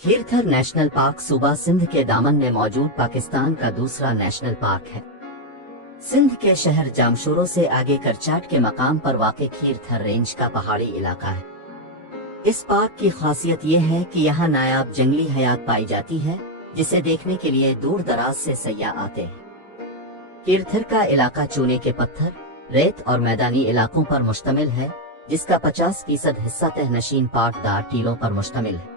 Kirthar national park सूबा सिंध के दामन में मौजूद पाकिस्तान का दूसरा नेशनल पार्क है। सिंध के शहर जामशोरो से आगे करचाट के मकाम पर वाक़ खीरथर रेंज का पहाड़ी इलाका है। इस पार्क की खासियत ये है कि यहाँ नायाब जंगली हयात पाई जाती है, जिसे देखने के लिए दूर दराज से सयाह आते हैं। खीरथर का इलाका चूने के पत्थर, रेत और मैदानी इलाकों पर मुश्तमिल है, जिसका 50% हिस्सा तहनशीन पाटदार टीलों पर मुश्तमिल है।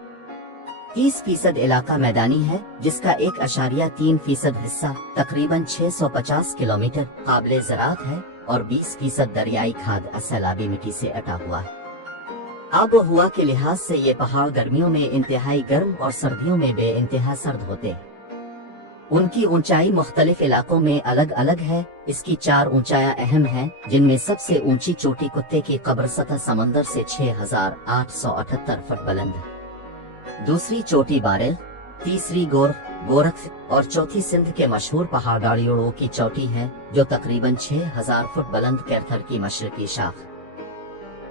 30% इलाका मैदानी है, जिसका 1.3% हिस्सा तकरीबन 650 किलोमीटर काबिले ज़राअत है और 20% दरियाई खाद सैलाबी मिट्टी से अटा हुआ है। आब हवा के लिहाज से ये पहाड़ गर्मियों में इंतहाई गर्म और सर्दियों में बेइंतहा सर्द होते हैं। उनकी ऊंचाई मुख्तलिफ इलाकों में अलग अलग है। इसकी 4 ऊंचाइयां अहम हैं, जिनमें सबसे ऊंची चोटी कुत्ते की कब्र सतह समंदर से 6878 फुट बुलंद है। दूसरी चोटी बारेल, तीसरी गोरख और चौथी सिंध के मशहूर पहाड़ गाड़ियों की चोटी है, जो तकरीबन 6000 फुट बुलंद कैरथर की मशरकी शाख,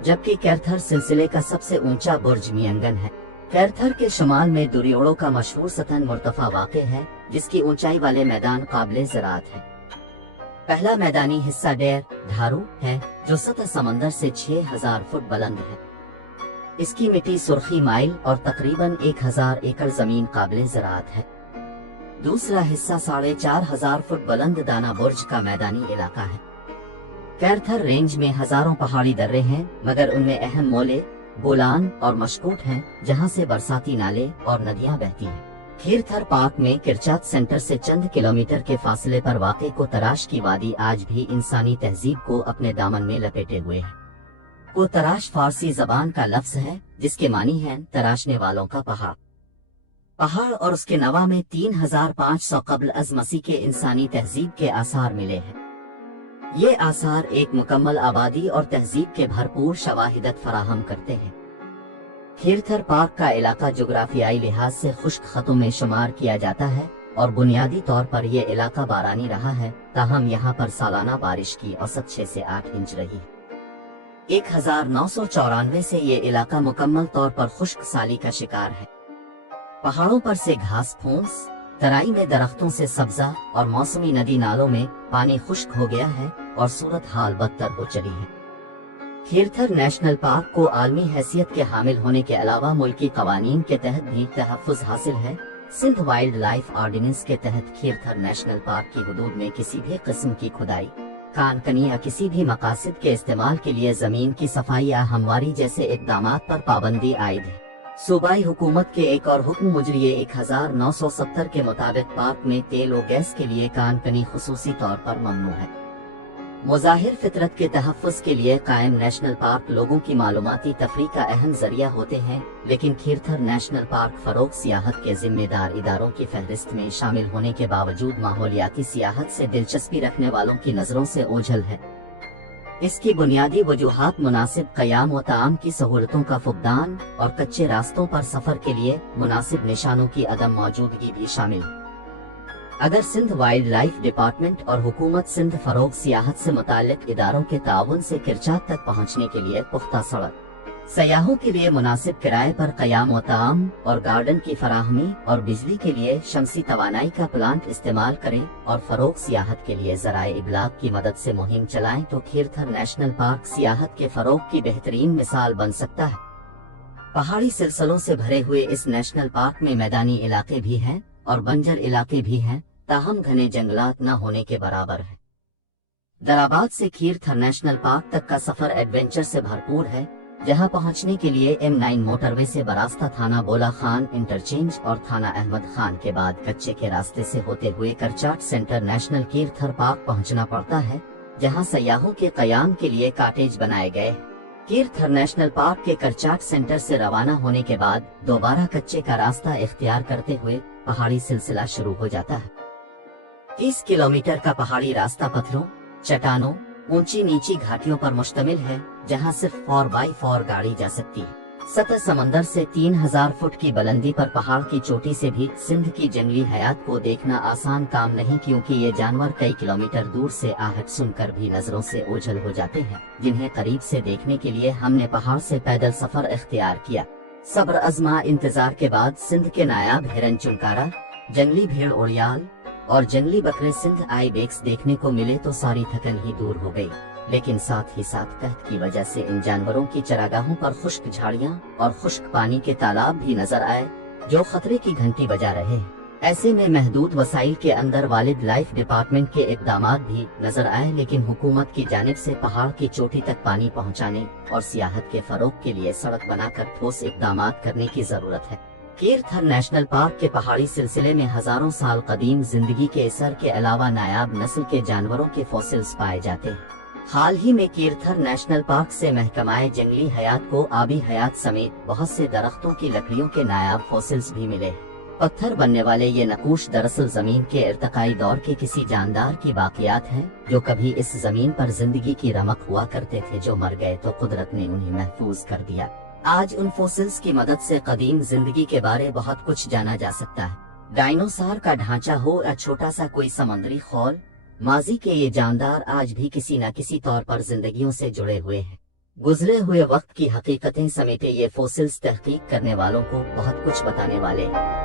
जबकि कैरथर सिलसिले का सबसे ऊंचा बुर्ज मियंगन है। कैरथर के शुमाल में दुरियोड़ो का मशहूर सतन मुर्तफा वाक़ है, जिसकी ऊंचाई वाले मैदान काबिले ज़राअत है। पहला मैदानी हिस्सा डेर धारू है, जो सतह समंदर से 6000 फुट बुलंद है। इसकी मिट्टी सुर्खी माइल और तकरीबन 1000 एकड़ जमीन काबिले ज़राअत है। दूसरा हिस्सा 4500 फुट बुलंद दाना बुर्ज का मैदानी इलाका है। कैरथर रेंज में हजारों पहाड़ी दर्रे हैं, मगर उनमें अहम मोले, बोलान और मशकोट हैं, जहां से बरसाती नाले और नदियां बहती हैं। खीरथर पार्क में किरचात सेंटर से चंद किलोमीटर के फासले पर वाक़े को तराश की वादी आज भी इंसानी तहजीब को अपने दामन में लपेटे हुए है। को तराश फारसी जबान का लफ्ज है, जिसके मानी है तराशने वालों का पहाड़ और उसके नवा में 3500 कब्ल अज़ मसीह के इंसानी तहजीब के आसार मिले हैं। ये आसार एक मुकम्मल आबादी और तहजीब के भरपूर शवाहिदत फराहम करते हैं। खीरथर पार्क का इलाका जोग्राफियाई लिहाज से खुश्क खतों में शुमार किया जाता है और बुनियादी तौर पर यह इलाका बारानी रहा है, ताहम यहाँ पर सालाना बारिश की औसत 6 से 8 इंच रही। 1994 से ये इलाका मुकम्मल तौर पर खुश्क साली का शिकार है। पहाड़ों पर से घास फूस, तराई में दरख्तों से सब्जा और मौसमी नदी नालों में पानी खुश्क हो गया है और सूरत हाल बदतर हो चली है। खीरथर नेशनल पार्क को आलमी हैसियत के हामिल होने के अलावा मुल्की कवानीन के तहत भी तहफ़्फ़ुज़ हासिल है। सिंध वाइल्ड लाइफ ऑर्डिनेंस के तहत खीरथर नेशनल पार्क की हुदूद में किसी भी किस्म की खुदाई, कानकनी या किसी भी मकासद के इस्तेमाल के लिए जमीन की सफाई या हमवारी जैसे इक़दामात पर पाबंदी आयद है। सूबाई हुकूमत के एक और हुक्म मुजरिए 1970 के मुताबिक पार्क में तेल और गैस के लिए कानकनी खुसूसी तौर पर ममनू है। मुज़ाहिर फितरत के तहफ़्फ़ुज़ के लिए कायम नेशनल पार्क लोगों की मालूमाती तफरीह का अहम जरिया होते हैं, लेकिन खीरथर नेशनल पार्क फरोग सियाहत के जिम्मेदार इदारों की फहरिस्त में शामिल होने के बावजूद माहौलियाती सियाहत से दिलचस्पी रखने वालों की नज़रों से ओझल है। इसकी बुनियादी वजूहात मुनासिब क़याम व ताम की सहूलतों का फुक़दान और कच्चे रास्तों पर सफ़र के लिए मुनासिब निशानों की अदम मौजूदगी भी शामिल है। अगर सिंध वाइल्ड लाइफ डिपार्टमेंट और हुकूमत सिंध फरोग सियाहत से मुताल्लिक़ इदारों के ताउन से किरचात तक पहुँचने के लिए पुख्ता सड़क, सयाहों के लिए मुनासिब किराए पर क़याम व ताम और गार्डन की फराहमी और बिजली के लिए शमसी तवानाई का प्लांट इस्तेमाल करें और फरोग सियाहत के लिए ज़राए इबलाग की मदद से मुहिम चलाएं, तो खीरथर नेशनल पार्क सियाहत के फरोग की बेहतरीन मिसाल बन सकता है। पहाड़ी सिलसिलों से भरे हुए इस नेशनल पार्क में मैदानी इलाके भी हैं और बंजर इलाके भी हैं, ताहम घने जंगलात न होने के बराबर है। दराबाद से खीरथर नेशनल पार्क तक का सफर एडवेंचर से भरपूर है, जहां पहुंचने के लिए M9 मोटरवे से बरास्ता थाना बोला खान इंटरचेंज और थाना अहमद खान के बाद कच्चे के रास्ते से होते हुए करचाट सेंटर नेशनल खीरथर पार्क पहुंचना पड़ता है, जहां सयाहों के कयाम के लिए काटेज बनाए गए। खीरथर नेशनल पार्क के करचाट सेंटर से रवाना होने के बाद दोबारा कच्चे का रास्ता इख्तियार करते हुए पहाड़ी सिलसिला शुरू हो जाता है। 30 किलोमीटर का पहाड़ी रास्ता पत्थरों, चट्टानों, ऊंची नीची घाटियों पर मुश्तमिल है, जहां सिर्फ 4x4 गाड़ी जा सकती है। सतह समंदर से 3000 फुट की बुलंदी पर पहाड़ की चोटी से भी सिंध की जंगली हयात को देखना आसान काम नहीं, क्योंकि ये जानवर कई किलोमीटर दूर से आहट सुनकर भी नजरों से ओझल हो जाते हैं, जिन्हें करीब से देखने के लिए हमने पहाड़ से पैदल सफर इख्तियार किया। सब्र अज़मा इंतजार के बाद सिंध के नायाब हिरन चुनकारा, जंगली भेड़ ओरियाल और जंगली बकरे सिंध आइबेक्स देखने को मिले तो सारी थकन ही दूर हो गई। लेकिन साथ ही साथ कहत की वजह से इन जानवरों की चरागाहों पर खुश्क झाड़ियां और खुश्क पानी के तालाब भी नजर आए जो खतरे की घंटी बजा रहे हैं। ऐसे में महदूद वसाइल के अंदर वाइल्ड लाइफ डिपार्टमेंट के इक़दामात भी नजर आए, लेकिन हुकूमत की जानिब से पहाड़ की चोटी तक पानी पहुंचाने और सियाहत के फरोग के लिए सड़क बनाकर ठोस इक़दामात करने की जरूरत है। कीरथर नेशनल पार्क के पहाड़ी सिलसिले में हजारों साल कदीम जिंदगी के असर के अलावा नायाब नस्ल के जानवरों के फॉसिल्स पाए जाते हैं। हाल ही में कीरथर नेशनल पार्क से महकमाए जंगली हयात को आबी हयात समेत बहुत से दरख्तों की लकड़ियों के नायाब फॉसिल्स भी मिले। पत्थर बनने वाले ये नकूश दरअसल जमीन के इर्तकाई दौर के किसी जानदार की बाकियात हैं जो कभी इस जमीन पर जिंदगी की रमक हुआ करते थे, जो मर गए तो कुदरत ने उन्हें महफूज कर दिया। आज उन फॉसिल्स की मदद से कदीम जिंदगी के बारे बहुत कुछ जाना जा सकता है। डायनासोर का ढांचा हो या छोटा सा कोई समुद्री खौल, माजी के ये जानदार आज भी किसी न किसी तौर पर जिंदगियों से जुड़े हुए हैं। गुजरे हुए वक्त की हकीकतें समेटे ये फॉसिल्स तहकीक करने वालों को बहुत कुछ बताने वाले हैं।